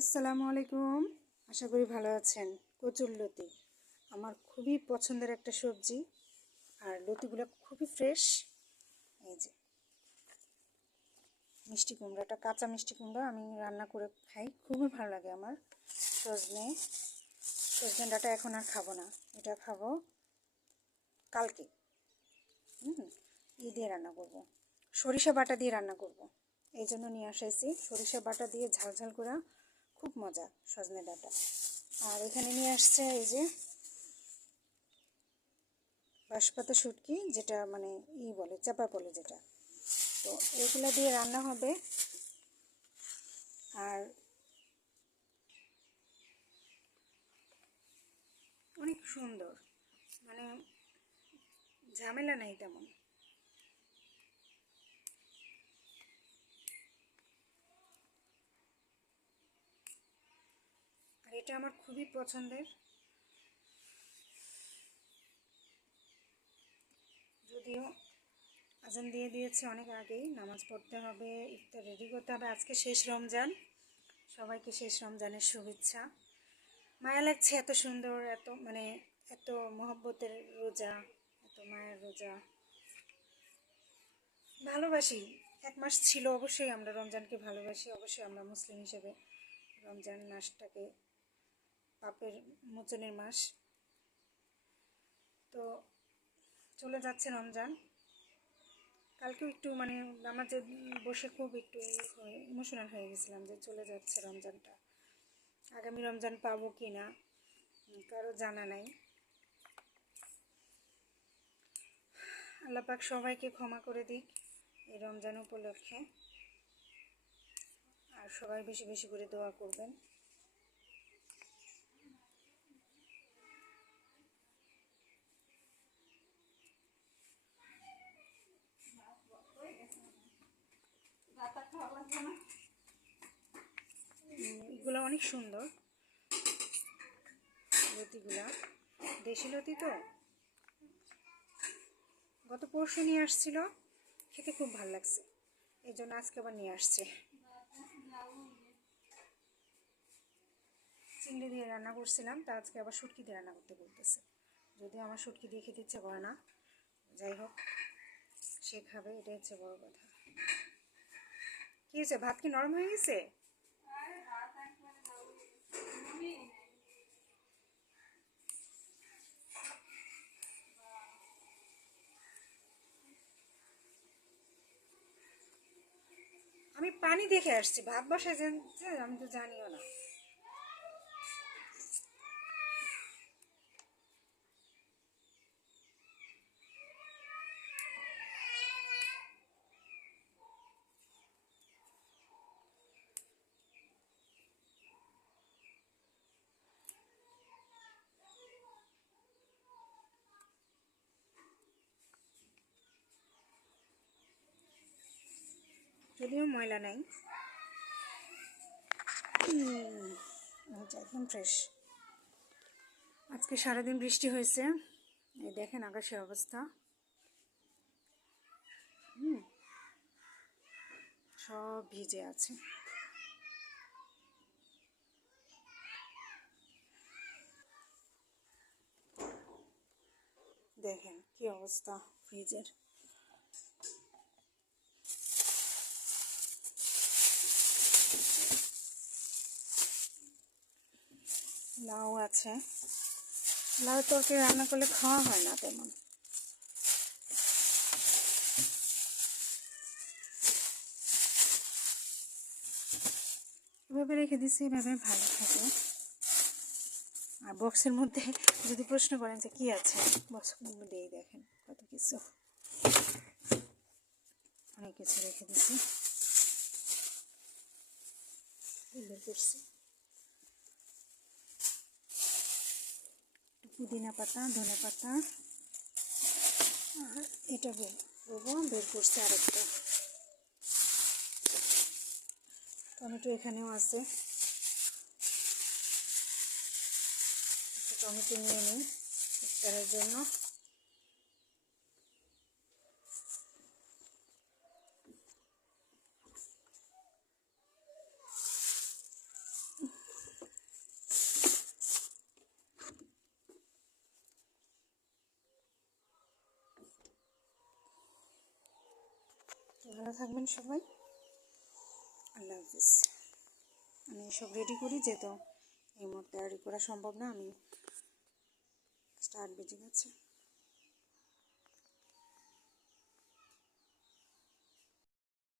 আসসালামু আলাইকুম। আশা করি ভালো আছেন। কচুরলতি আমার খুবই পছন্দের একটা সবজি, আর লতিগুলো খুবই ফ্রেশ। এই যে মিষ্টি কুমড়াটা, কাঁচা মিষ্টি কুমড়া আমি রান্না করে খাই, খুবই ভালো লাগে আমার। সজনে সজনে ডাঁটা এখন আর খাবো না, এটা খাবো কালকে। দিয়ে রান্না করব, সরিষা বাটা দিয়ে রান্না করব। এই জন্য নিয়ে আসাইছি সরিষা বাটা দিয়ে ঝাল ঝাল করা, খুব মজা সজনে ডাঁটা। আর এখানে নিয়ে আসছে এই যে বাঁশপাতা শুটকি, যেটা মানে বলে চাপা বলে যেটা, তো এগুলো দিয়ে রান্না হবে। আর অনেক সুন্দর, মানে ঝামেলা নাই তেমন। আর এটা আমার খুবই পছন্দের, যদিও আজান দিয়ে দিয়েছে অনেক আগেই, নামাজ পড়তে হবে, ইফতার রেডি করতে হবে। আজকে শেষ রমজান, সবাইকে শেষ রমজানের শুভেচ্ছা। মায়া লাগছে, এত সুন্দর, এত মানে এত মহব্বতের রোজা, এত মায়ের রোজা। ভালোবাসি, এক মাস ছিল, অবশ্যই আমরা রমজানকে ভালোবাসি, অবশ্যই আমরা মুসলিম হিসেবে রমজান মাসটাকে পাপের মোচনের মাস। তো চলে যাচ্ছে রমজান। কালকেও একটু মানে নামাজে বসে খুব একটু ইমোশনাল হয়ে গেছিলাম যে চলে যাচ্ছে রমজানটা। আগামী রমজান পাবো কি না কারো জানা নাই। আল্লাহ পাক সবাইকে ক্ষমা করে দিক এই রমজান উপলক্ষে। আর সবাই বেশি বেশি করে দোয়া করবেন। এগুলো অনেক সুন্দর লতিগুলা, দেশি লতি তো। গত পরশু নিয়ে আসছিল, খেতে খুব ভালো লাগছে, এই জন্য আজকে আবার নিয়ে আসছে। চিংড়ি দিয়ে রান্না করছিলাম, তা আজকে আবার শুটকি দিয়ে রান্না করতে বলতেছে। যদিও আমার শুটকি দিয়ে খেতে ইচ্ছে করে না, যাই হোক সে খাবে, এটা হচ্ছে বড় কথা। কি হয়েছে, ভাত কি নরম হয়ে গেছে? আমি পানি দেখে আসছি, ভাত বসায় আমি তো জানিও না। যদিও ময়লা নাই, একদম ফ্রেশ। আজকে সারাদিন বৃষ্টি হয়েছে, এই দেখেন আকাশের অবস্থা। সব ভিজে আছে। দেখেন কি অবস্থা ফ্রিজের। লাউ আছে, লাউ তরকারি রান্না করলে খাওয়া হয় না তেমন। এভাবে রেখে দিচ্ছি, এভাবে ভালো থাকে। আর বক্সের মধ্যে যদি প্রশ্ন করেন যে কী আছে, বক্সের মধ্যেই দেখেন কত কিছু, অনেক কিছু রেখে দিচ্ছি, বের করছি। পুদিনা পাতা, ধনে পাতা, আর এটা বের করছি আরেকটা। টমেটো এখানেও আছে, টমেটো নিয়ে নিই ইফতারের জন্য। ভালো থাকবেন সবাই। আল্লাহ হাফিজ। আমি এসব রেডি করি, যেহেতু এই মুহূর্তে রেডি করা সম্ভব না, আমি স্টার্ট বেজে গেছে।